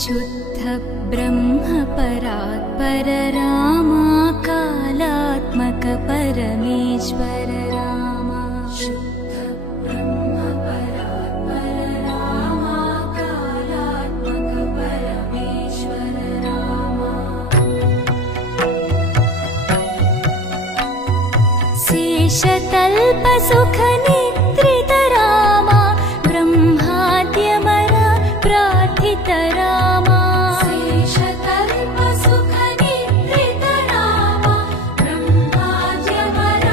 शुद्ध ब्रह्म परात्पर रामा कालात्मक परमेश्वर रामा शुद्ध ब्रह्म परात्पर रामा कालात्मक परमेश्वर रामा शेषतल्प सुख निद्रित रामा ब्रह्माद्यमर प्रार्थित रामा शेषतल्प सुख निद्रित रामा ब्रह्माद्यमर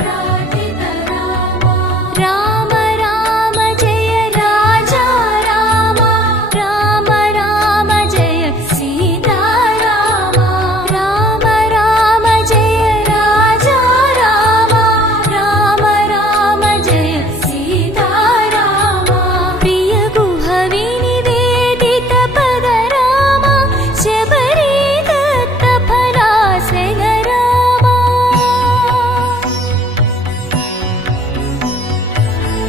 प्रार्थित रामा राम राम जय राजा रामा राम राम जय सीता रामा राम राम जय राजा रामा राम राम जय सीता रामा प्रिय गुह विनिवेदित पद रामा शबरी दत्त फलासन रामा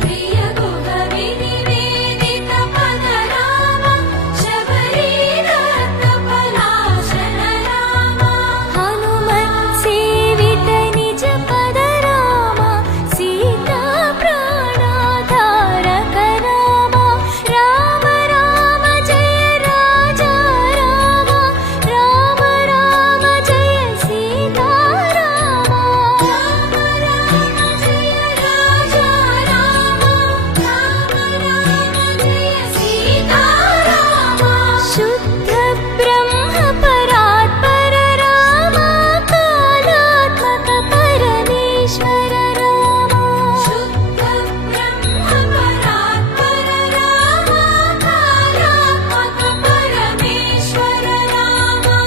प्रिय गुह विनिवेदित पद रामा शबरी दत्त फलासन रामा हनुमत् सेवित निज पद रामा सीता प्राणाधारक रामा राम राम जय राजा रामा राम राम जय सीता रामा राम राम जय राजा रामा राम राम जय सीता रामा शुद्ध ब्रह्म परात्पर रामा कालात्मक परमेश्वर रामा शुद्ध ब्रह्म परात्पर रामा कालात्मक परमेश्वर रामा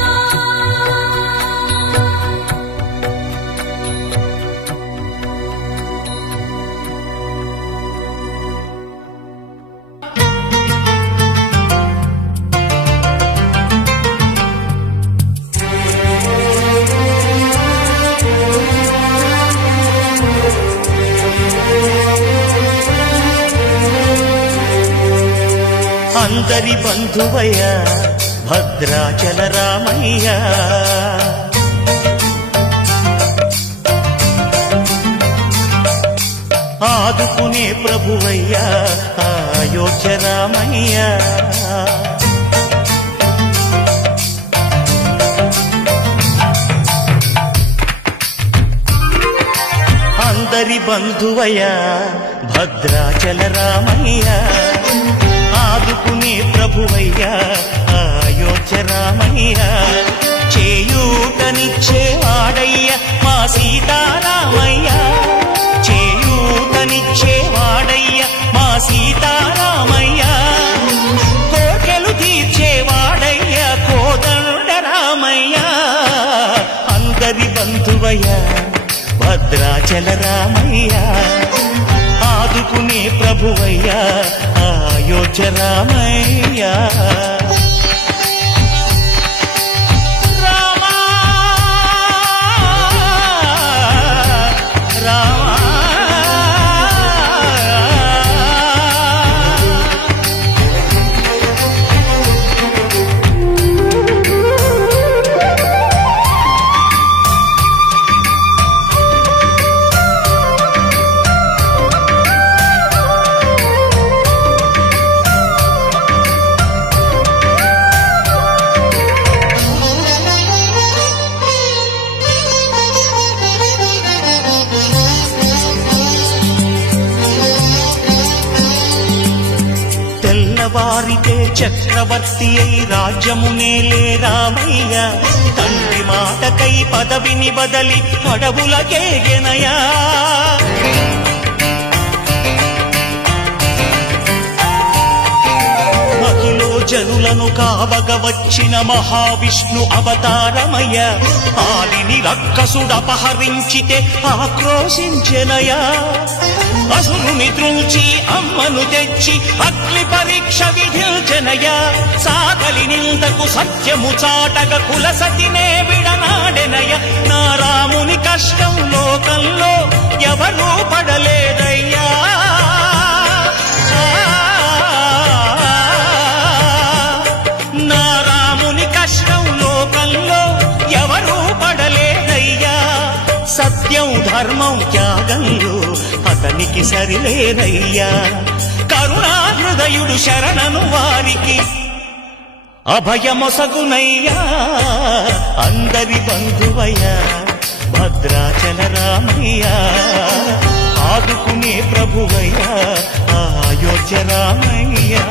అందరి బంధువయ్య భద్రాచల రామయ్య ఆదుకునే ప్రభువయ్య అయోధ్య రామయ్య అందరి బంధువయ్య భద్రాచల రామయ్య ఆదుకునే ప్రభువయ్య అయోధ్య రామయ్య చేయూతనిచ్చేవాడయ్య మా సీతారామయ్య చేయూతనిచ్చేవాడయ్య మా సీతారామయ్య కోర్కెలు తీర్చేవాడయ్య కోదండ రామయ్య అందరి బంధువయ్య భద్రాచల రామయ్య ఆదుకునే ప్రభువయ్య అయోధ్య రామయ్య రామా రామా తెల్లవారితే చక్రవర్తి అయి రాజ్యమునేలే రామయ్య తండ్రి మాటకై పదవిని బదలి అడవులకేగెనయా మహిలో జనులను కావగ వచ్చిన మహావిష్ణు అవతారమయ్య ఆలిని రక్కసుడపహరించితే ఆక్రోశించెనయా అసురుని త్రుంచి అమ్మను తెచ్చి అగ్ని పరీక్ష విధించెనయా సాగలి నిందకు సత్యము చాటగ కులసతినే విడనాడెనయ నా రాముని కష్టం లోకంలో ఎవరూ పడలేదయ్యా నా ధర్మం త్యాగంలో అతనికి సరిలేనయ్యా. కరుణా హృదయుడు శరణను వారికి అభయమొసగునయ్యా. అందరి బంధువయ్యా భద్రాచల రామయ్యా, ఆదుకునే ప్రభువయ్యా అయోధ్య రామయ్యా.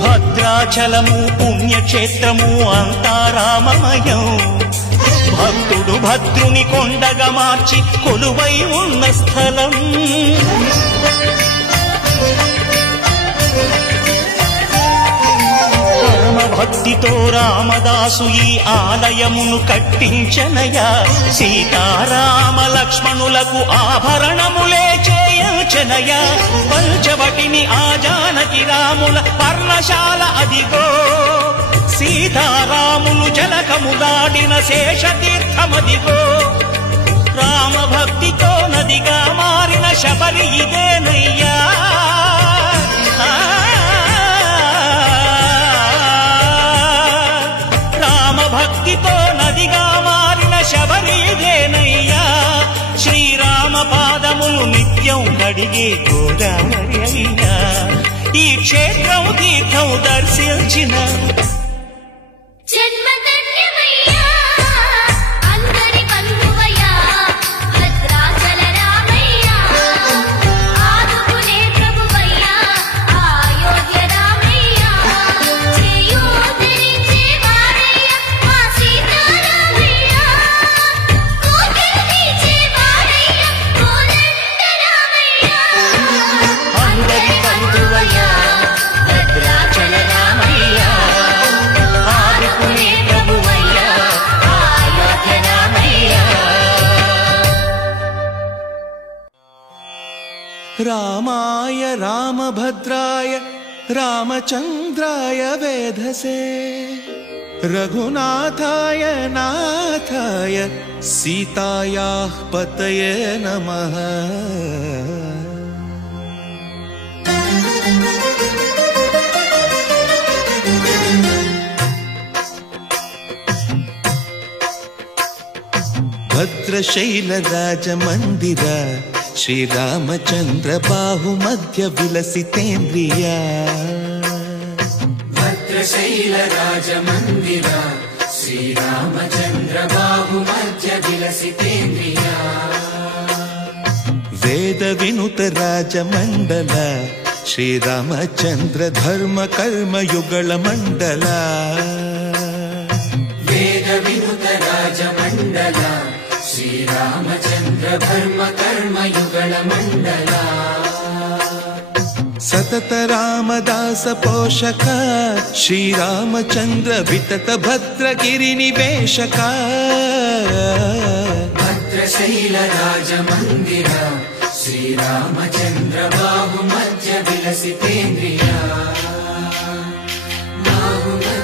భద్రాచలము పుణ్యక్షేత్రము అంతా రామమయం. భక్తుడు భద్రుని కొండగా మార్చి కొలువై ఉన్న స్థలం. పరమ భక్తితో రామదాసు ఈ ఆలయమును కట్టించనయా. సీతారామ లక్ష్మణులకు ఆభరణములే చేయచనయా. పంచవటిని ఆ జానకి రాముల పర్ణశాల అదిగో. సీతారాములు జలకములాడిన శేషతీర్థమదిగో. రామ భక్తితో నదిగా మారిన శబరి ఇదేనయ్యా. రామ భక్తితో నదిగా మారిన శబరి ఇదేనయ్యా. శ్రీరామ పాదములు నిత్యం కడిగే గోదావరి అయ్యా. ఈ క్షేత్రం తీర్థం దర్శించిన జన్మధన్యమయ్యా. అందరి బంధువయ్యా భద్రాచల రామయ్యా, ఆదుకునే ప్రభువయ్యా అయోధ్య రామయ్యా. చేయూతనిచ్చే వారయ్యా మా సీతారామయ్యా, కోకిలినిచ్చే వారయ్యా కోదండ రామయ్యా. అందరి బంధువయ్యా భద్రాచల రామయ్యా, ఆదుకునే ప్రభువయ్యా అయోధ్య రామయ్యా. రామాయ రామభద్రాయ రామచంద్రాయ వేధసే, రఘునాథాయ నాథాయ సీతాయాః పతయే నమః. భద్రశైల రాజమందిర శ్రీరామచంద్ర బాహుమధ్య విలసితేంద్రియ. భద్రశైల రాజమందిర శ్రీరామచంద్ర బాహుమధ్య విలసితేంద్రియ. వేద వినుత రాజమండల శ్రీరామచంద్ర ధర్మ కర్మ యుగళ మండల. వేద వినుత రాజమండల శ్రీరామచంద్ర ధర్మ కర్మ యుగళ మండల. సతత రామదాస పోషక శ్రీరామచంద్ర వితత భద్రగిరి నివేశక. భద్రశైల రాజమందిర శ్రీరామచంద్ర బాహుమధ్య విలసితేంద్రియ. బాహుమధ్య